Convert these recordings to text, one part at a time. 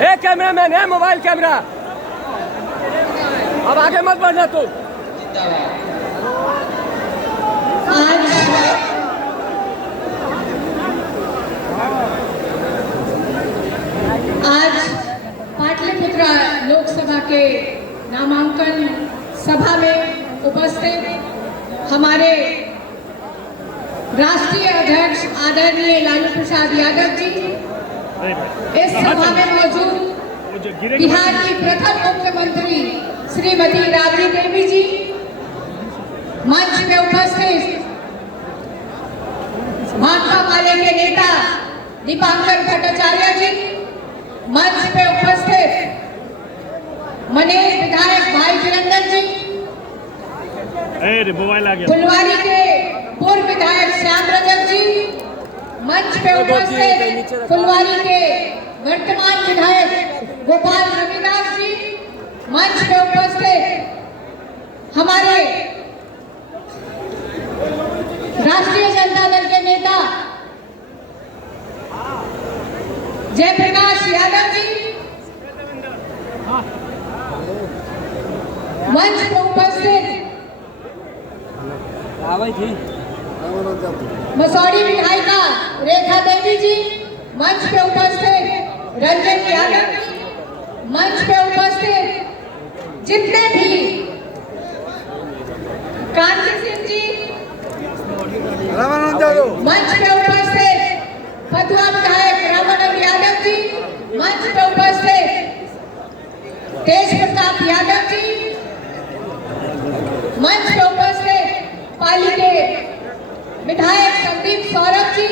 Camera man है, mobile camera. अब आगे मत बढ़ना तू। आज पाटलिपुत्र लोकसभा के नामांकन सभा में उपस्थित हमारे राष्ट्रीय अध्यक्ष आदरणीय लालू प्रसाद यादव जी, इस सभा में मौजूद बिहार की प्रथम मुख्यमंत्री श्रीमती राबड़ी देवी जी, मंच में उपस्थित भाकपा माले के नेता दीपांकर भट्टाचार्य जी, मंच पे उपस्थित मनेर विधायक भाई वीरेंद्र जी, फुलवारी के पूर्व विधायक श्याम रजक जी, मंच पे उपस्थित फुलवारी के वर्तमान विधायक गोपाल रविदास जी, मंच पे उपस्थित हमारे राष्ट्रीय जनता दल के नेता जयप्रकाश यादव जी, मंच पर उपस्थित मसौड़ी विधायिका रेखा देवी जी, मंच पे उपस्थित रंजन यादव जी, मंच पे उपस्थित जितने भी कांति सिंह जी, मंच पे उपस्थित फतुहा विधायक रामानंद यादव जी, मंच पे उपस्थित तेज प्रताप यादव जी, मंच पे उपस्थित पाली के विधायक संदीप सौरभ जी,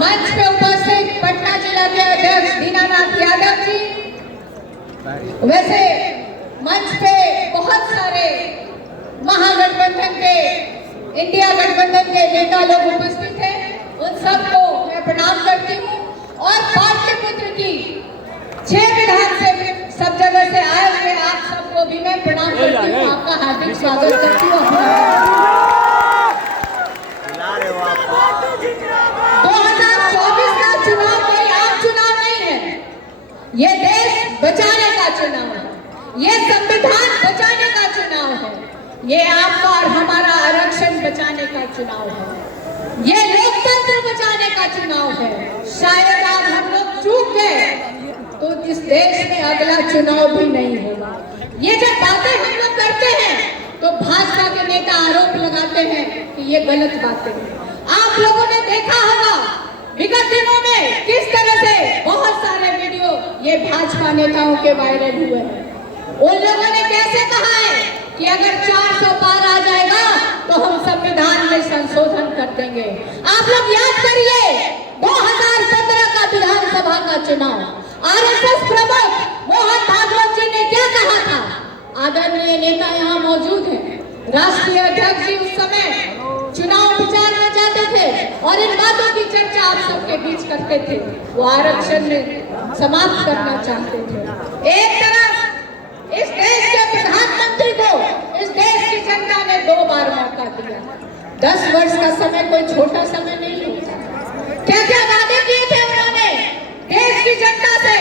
मंच पे उपस्थित पटना जिला के अध्यक्ष दीनानाथ यादव जी। वैसे मंच पे बहुत सारे महागठबंधन के, इंडिया गठबंधन के नेता लोग उपस्थित हैं, उन सबको मैं प्रणाम करती हूँ और पाटलिपुत्र की 6 विधान से सब जगह से आए हुए आप सबको भी मैं प्रणाम करती हूँ, आपका हार्दिक स्वागत करती हूँ। 2024 का चुनाव कोई आम चुनाव नहीं है, ये देश बचाने का चुनाव है, ये संविधान बचाने का चुनाव है, ये आपका और हमारा आरक्षण बचाने का चुनाव है, ये लोकतंत्र बचाने का चुनाव है। शायद आज हम लोग चूक गए तो इस देश में अगला चुनाव भी नहीं होगा। ये जब बातें हम लोग करते हैं तो भाजपा के नेता आरोप लगाते हैं कि ये गलत बातें हैं। आप लोगों ने देखा होगा विगत दिनों में किस तरह से बहुत सारे वीडियो ये भाजपा नेताओं के वायरल हुए हैं। उन लोगों ने कैसे कहा है कि अगर 400 पार आ जाएगा तो हम संविधान में संशोधन कर देंगे। आप लोग याद करिए 2015 का विधानसभा का चुनाव, आरएसएस प्रमुख मोहन भागवत जी ने क्या कहा था? आदरणीय नेता यहाँ मौजूद हैं, राष्ट्रीय अध्यक्ष जी उस समय चुनाव प्रचार में जाते थे और इन बातों की चर्चा आप सबके बीच करते थे। वो आरक्षण समाप्त करना चाहते थे। एक तरफ इस देश के प्रधानमंत्री को इस देश की जनता ने 2 बार मौका दिया। 10 वर्ष का समय कोई छोटा समय नहीं होता। क्या क्या वादे किए थे उन्होंने? देश की जनता से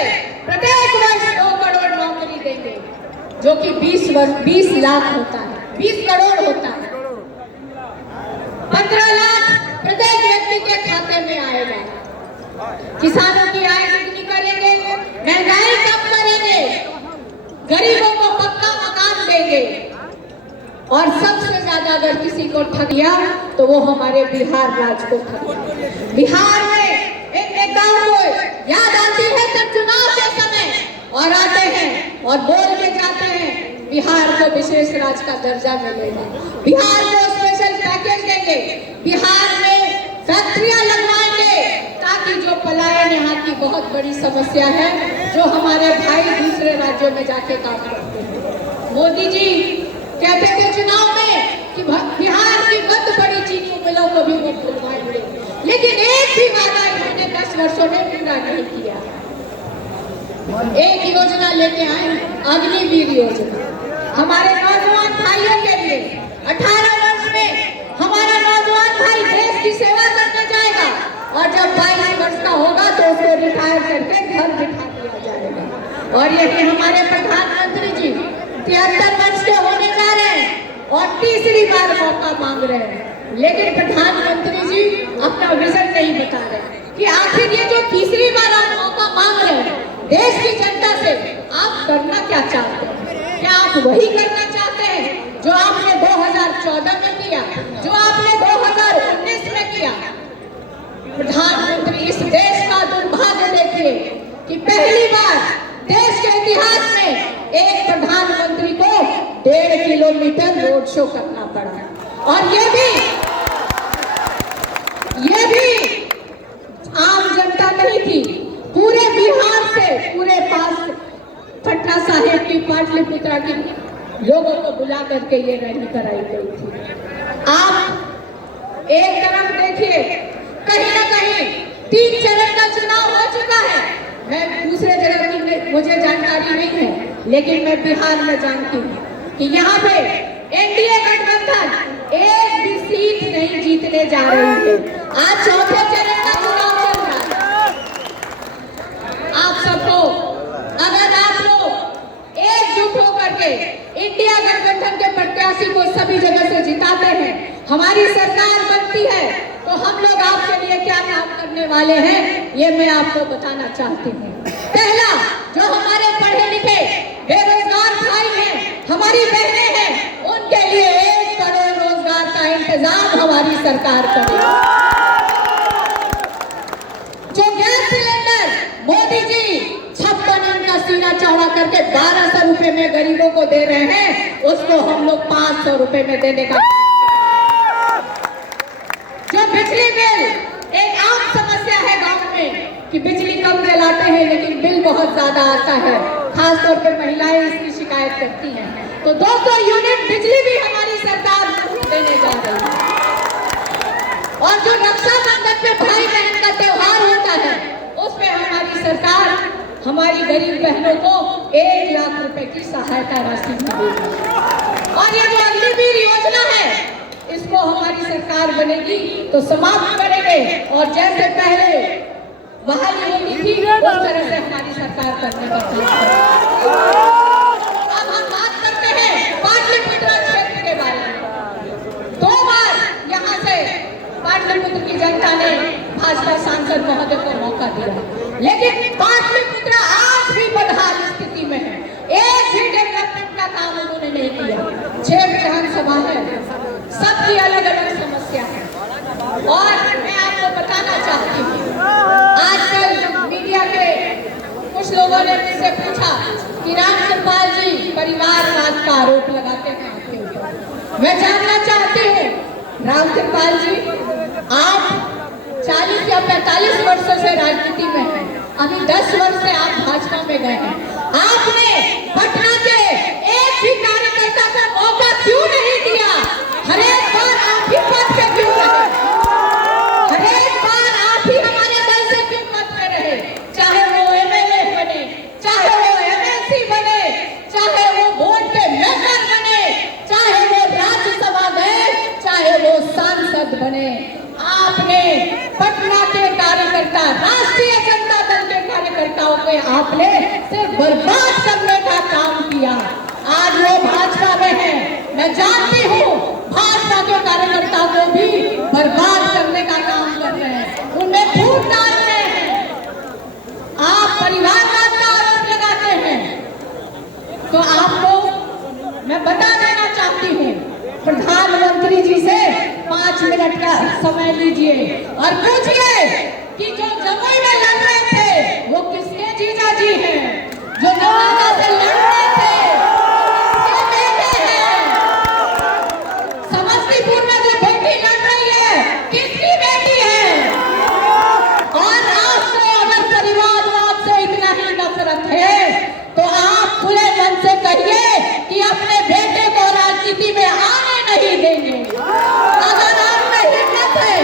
प्रत्येक वर्ष 2 करोड़ नौकरी देंगे, जो कि 20 लाख होता है, 20 करोड़ होता है। 15 लाख प्रत्येक व्यक्ति के खाते में आएगा। किसानों की आय दुगनी करेंगे, महंगाई कम करेंगे, गरीबों को पक्का मकान देंगे और सबसे ज्यादा अगर किसी को ठगिया तो वो हमारे बिहार राज्य को ठगिया। बिहार में इन नेताओं को याद आती है तो चुनाव के समय और आते हैं और बोल के जाते हैं बिहार को विशेष राज्य का दर्जा मिलेगा, बिहार को स्पेशल पैकेज देंगे, बिहार में फैक्ट्रियां लगवाएंगे, ताकि जो पलायन यहाँ की बहुत बड़ी समस्या है, जो हमारे भाई दूसरे राज्यों में जाके काम करते हैं। मोदी जी कहते थे चुनाव में कि बिहार की बंद पड़ी चीनी मिलों को भी वो खुलवाएंगे, लेकिन एक भी वादा इन्होंने 10 वर्षों में पूरा नहीं किया। एक योजना लेके आए, अग्निवीर योजना, हमारे नौजवान भाइयों के लिए 18 वर्ष में हमारा नौजवान भाई देश की सेवा करने जाएगा और जब 22 वर्ष का होगा तो उसको रिटायर और यही हमारे प्रधानमंत्री जी 73 वर्ष के होने जा रहे हैं और तीसरी बार मौका मांग रहे हैं, लेकिन प्रधानमंत्री जी अपना विजन नहीं बता रहे कि आखिर ये जो तीसरी बार आप मौका मांग रहे हैं देश की जनता से, आप करना क्या चाहते हैं? क्या आप वही करना चाहते हैं जो आपने 2014 में किया, जो आपने 2019 में किया? प्रधानमंत्री, इस देश का दुर्भाग्य देखिए कि पहली बार देश के इतिहास में एक प्रधानमंत्री को 1.5 किलोमीटर रोड शो करना पड़ा, और ये भी आम जनता नहीं थी, पूरे बिहार से, पूरे पास पटना साहिब की, पाटलिपुत्रा की लोगों को बुला करके ये रैली कराई गई थी। आप एक तरफ देखिए, कहीं ना कहीं 3 चरण का चुनाव हो चुका है। मैं दूसरे जगह की मुझे जानकारी नहीं है, लेकिन मैं बिहार में जानती हूँ कि यहाँ पे एनडीए गठबंधन एक भी सीट नहीं जीतने जा रही है। आज चौथे चरण का चुनाव चल रहा है। आप सबको, अगर आप लोग एकजुट होकर के इंडिया गठबंधन के प्रत्याशी को सभी जगह से जिताते हैं, हमारी सरकार बनती है, तो हम लोग आपके लिए क्या काम करने वाले हैं ये मैं आपको बताना चाहती हूँ। पहला, जो हमारे पढ़े लिखे बेरोजगार भाई हैं, हमारी बहनें हैं, उनके लिए 1 करोड़ रोजगार का इंतजाम हमारी सरकार करेगी। जो gas cylinder Modi ji 56 inch का सीना चौड़ा करके 1200 रुपए में गरीबों को दे रहे हैं, उसको हम लोग 500 रुपए में देने का। जो बिजली बिल, एक आम समस्या है गांव में कि बिजली कम जलाते हैं लेकिन बिल बहुत ज्यादा आता है, खासतौर पे महिलाएं इसकी शिकायत करती हैं, तो 200 यूनिट बिजली भी हमारी सरकार देने जा रही है। और जो रक्षाबंधन पे भाई बहन का त्योहार होता है, उसमें हमारी सरकार हमारी गरीब बहनों को 1 लाख रुपए की सहायता राशि देगी। और ये जो अग्निवीर योजना है, इसको हमारी सरकार बनेगी तो समाप्त करेंगे, और जैसे पहले बहाली होती थी उस तरह से हमारी सरकार करने का काम करेगी। अब हम बात करते हैं पाटलिपुत्र क्षेत्र के बारे में। 2 बार यहाँ से पाटलिपुत्र की जनता ने भाजपा सांसद महोदय को मौका दिया, लेकिन पाटलिपुत्र आज भी बदहाल स्थिति में है। एक भी डेवलपमेंट का काम उन्होंने नहीं किया। 6 विधानसभा है, सबकी अलग अलग समस्या है। और मैं आपको बताना चाहती हूँ, आजकल मीडिया के कुछ लोगों ने मुझसे पूछा कि रामकृपाल जी परिवारवाद का आरोप लगाते हैं आपके ऊपर। मैं जानना चाहती हूँ रामकृपाल जी, आप 40 या 45 वर्षों से राजनीति में हैं, अभी 10 वर्ष से आप भाजपा में गए हैं। आपने पटना के एक भी कार्यकर्ता का मौका क्यों नहीं दिया? हर एक बार आप ही पद पे क्यों रहे? हर एक बार आप ही हमारे दल से क्यों पद पे रहे? चाहे वो एमएलए बने, चाहे वो एमएलसी बने, चाहे वो बोर्ड के मेंबर बने, चाहे वो राज्यसभा गए, चाहे वो सांसद बने, आपने पटना के कार्यकर्ता, राष्ट्रीय जनता दल के कार्यकर्ताओं को आपने सिर्फ बर्बाद करने का काम किया। आज वो भाजपा में है, मैं जानती हूँ भाजपा के कार्यकर्ताओं को भी बर्बाद करने का काम कर रहे हैं, उनमें फूट डाल रहे हैं। आप परिवारवाद का आरोप लगाते हैं, तो आपको मैं बता देना चाहती हूँ, प्रधानमंत्री जी से 5 मिनट का समय लीजिए और पूछिए कि जो जमुई में लड़ रहे थे वो किसके जीजा जी हैं? जो नवादा से लड़ रहे थे किसके बेटे हैं? समस्तीपुर में जो बेटी लड़ रही है किसकी बेटी है? और आपको अगर परिवारवाद से इतना ही नफरत है तो आप खुले मन से कहिए कि अपने बेटे को राजनीति में आने नहीं देंगे। अगर आप में हिम्मत है,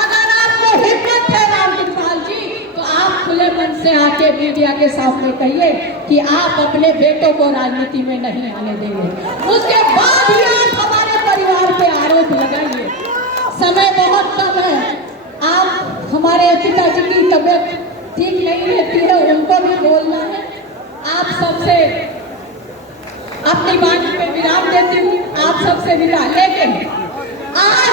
अगर आपको हिम्मत है रामकृपाल जी, तो आप खुले मन से आके मीडिया के सामने कहिए कि आप अपने बेटों को राजनीति में नहीं आने देंगे। उसके बाद ही आप हमारे परिवार पे आरोप लगाइए। समय बहुत कम है। आप हमारे पिताजी की तबीयत ठीक नहीं रहती है, उनको भी बोलना है। आप सबसे अपनी वाणी पे विराम देती हूँ, आप सबसे विदा। लेकिन आज